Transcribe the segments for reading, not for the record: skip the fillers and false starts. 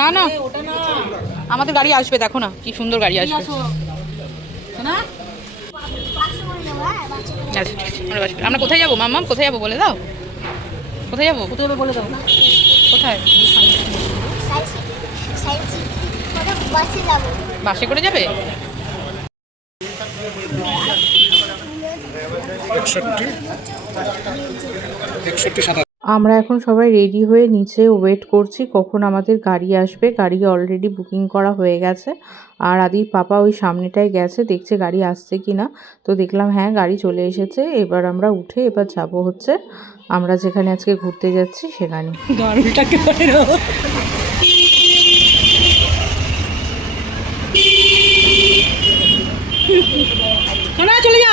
না না আমাদের গাড়ি আসবে, দেখো না কি সুন্দর গাড়ি আসবে। আমরা কোথায় যাবো মাম্মাম, কোথায় যাবো বলে দাও, কোথায় যাবো, কোথায় যাবো বলে দাও, কোথায়? বাসে করে যাবে? আমরা এখন সবাই রেডি হয়ে নিচে ওয়েট করছি কখন আমাদের গাড়ি আসবে। গাড়ি অলরেডি বুকিং করা হয়ে গেছে। আর আদির পাপা ওই সামনেটায় গেছে, দেখছে গাড়ি আসছে কি না। তো দেখলাম হ্যাঁ গাড়ি চলে এসেছে। এবার আমরা উঠে এবার যাব হচ্ছে আমরা যেখানে আজকে ঘুরতে যাচ্ছি সেখানে। চলে যা।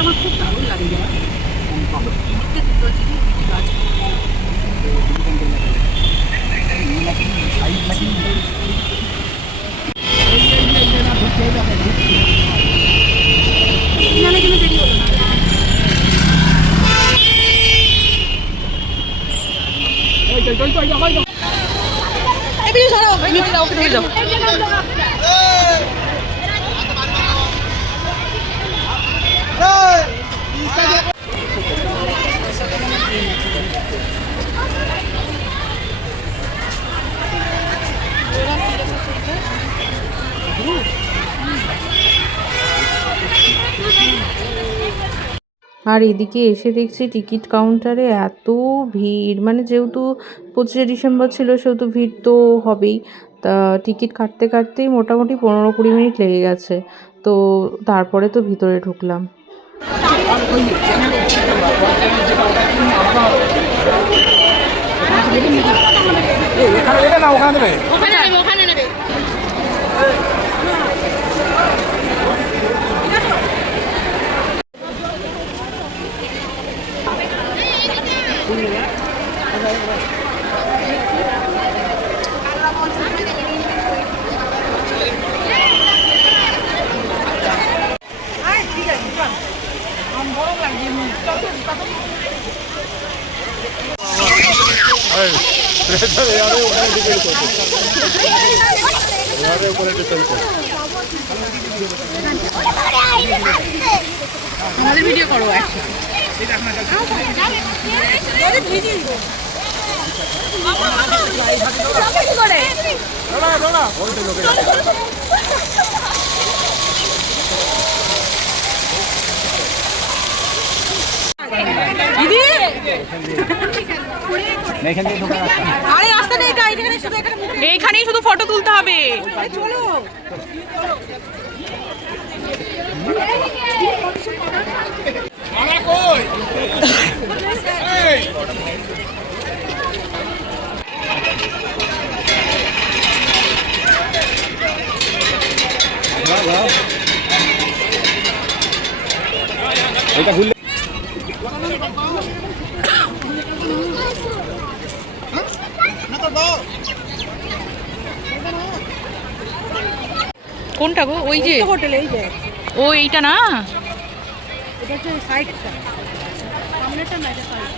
আমার খুব ভালো লাগে আর এদিকে এসে দেখছি টিকিট কাউন্টারে এত ভিড়, মানে যেহেতু 25শে ডিসেম্বর ছিল সেহেতু ভিড় তো হবেই। তা টিকিট কাটতে কাটতেই মোটামুটি 15-20 মিনিট লেগে গেছে। তো তারপরে তো ভিতরে ঢুকলাম। আমাদের ভিডিও করো এইখানেই শুধু ফটো তুলতে হবে। চলো এটা ভুল কোনটা গো? ওই যে হোটেল, এই যে ও এইটা না, এটা হচ্ছে সাইডটা, সামনেটা না, এটা সাইড।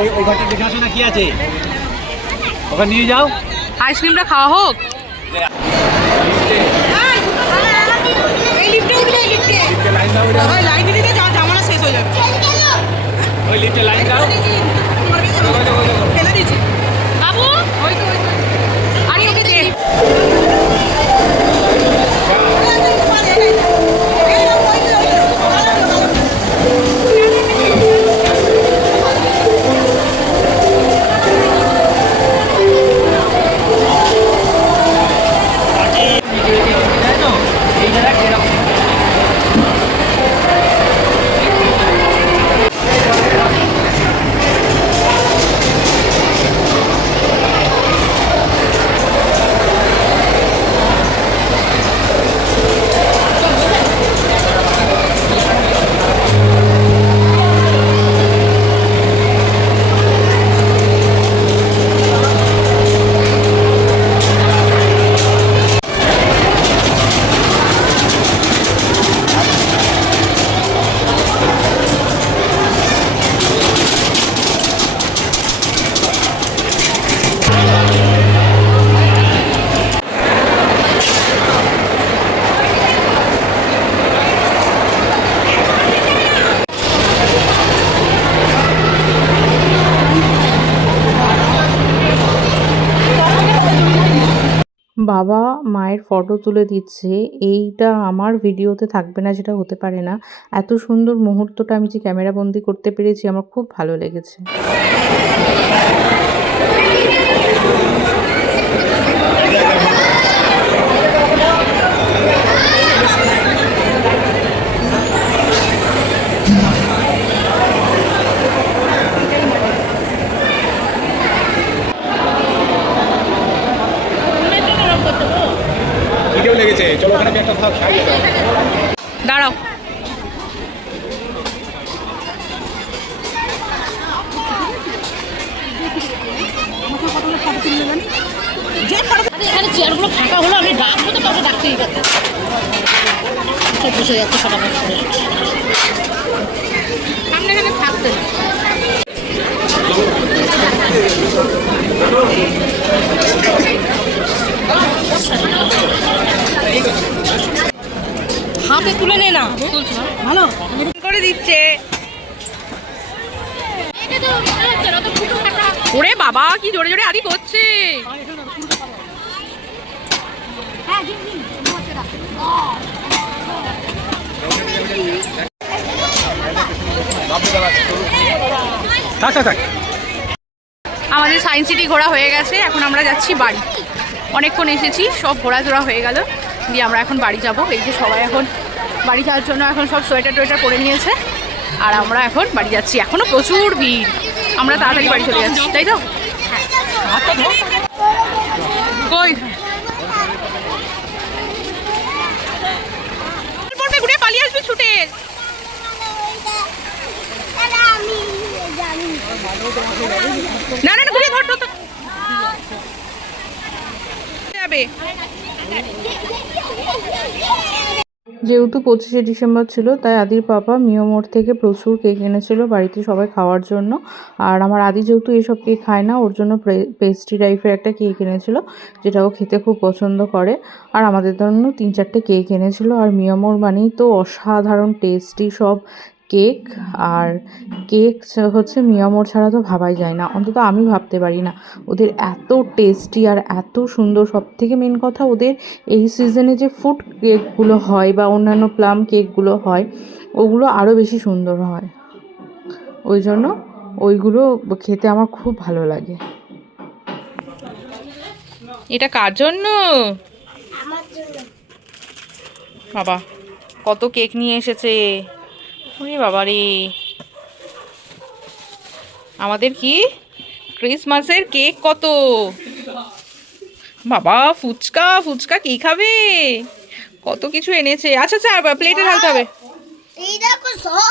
ওই ঘরটা দেখে আসো না কি আছে, ওখানে নিয়ে যাও, আইসক্রিমটা খাওয়া হোক। লাইন দিতে যাও, জামানা শেষ হয়ে যাবে। ওই লিফটে লাইন দাও, ফেলে দিয়েছি বাবু। ওই তো আরে ওকে দে। বাবা মায়ের ফটো তুলে দিচ্ছে। এইটা আমার ভিডিওতে থাকবে না, সেটা হতে পারে না। এত সুন্দর মুহূর্তটা আমি যে ক্যামেরাবন্দি করতে পেরেছি, আমার খুব ভালো লেগেছে। লেগেছে, চলো ওখানে একটা ভাব খাইয়ে দাও। দাঁড়াও, এখানে চেয়ারগুলো ফাঁকা হলো, আমি ডাকবো তো কাউকে ডাকতেই পারবো, বসে যাচ্ছে ফটাফট করে। সামনে এখানে থাকতে হাতে তুলে নে না, ভালো করে দিচ্ছে। ওরে বাবা, কি জোরে জোরে আদি করছে। আমাদের সায়েন্স সিটি ঘোরা হয়ে গেছে, এখন আমরা যাচ্ছি বাড়ি। অনেকক্ষণ এসেছি, সব ঘোরাধোরা হয়ে গেল, দিয়ে আমরা এখন বাড়ি যাব। এই যে সবাই এখন বাড়ি যাওয়ার জন্য এখন সব সোয়েটার টোয়েটার পরে নিয়েছে, আর আমরা এখন বাড়ি যাচ্ছি। এখনো প্রচুর ভিড়, আমরা তাড়াতাড়ি বাড়ি চলে যাচ্ছি, তাই তো? কই ঘুরে পালিয়ে আসবি ছুটে। না না ঘুরে ধর তো যাবে। যেহেতু 25শে ডিসেম্বর ছিল, তাই আদির পাপা মিয়ামোড় থেকে প্রচুর কেক এনেছিল বাড়িতে সবাই খাওয়ার জন্য। আর আমার আদি যেহেতু এইসব কেক খায় না, ওর জন্য পেস্ট্রি টাইপের একটা কেক এনেছিল, যেটা ও খেতে খুব পছন্দ করে। আর আমাদের জন্য 3-4টে কেক এনেছিল। আর মিয়ামোড় মানেই তো অসাধারণ টেস্টি সব কেক। আর কেক হচ্ছে মিয়ামোড় ছাড়া তো ভাবাই যায় না, অন্তত আমি ভাবতে পারি না। ওদের এত টেস্টি আর এত সুন্দর। সব থেকে মেন কথা, ওদের এই সিজনে যে ফুড কেকগুলো হয় বা অন্যান্য প্লাম কেকগুলো হয়, ওগুলো আরও বেশি সুন্দর হয়। ওই জন্য ওইগুলো খেতে আমার খুব ভালো লাগে। এটা কার জন্য? বাবা কত কেক নিয়ে এসেছে। ওরে বাবা রে, আমাদের কি ক্রিসমাসের কেক কত। বাবা ফুচকা ফুচকা কি খাবে, কত কিছু এনেছে। আচ্ছা আচ্ছা প্লেটে ঢালতে হবে। এই দেখো সস,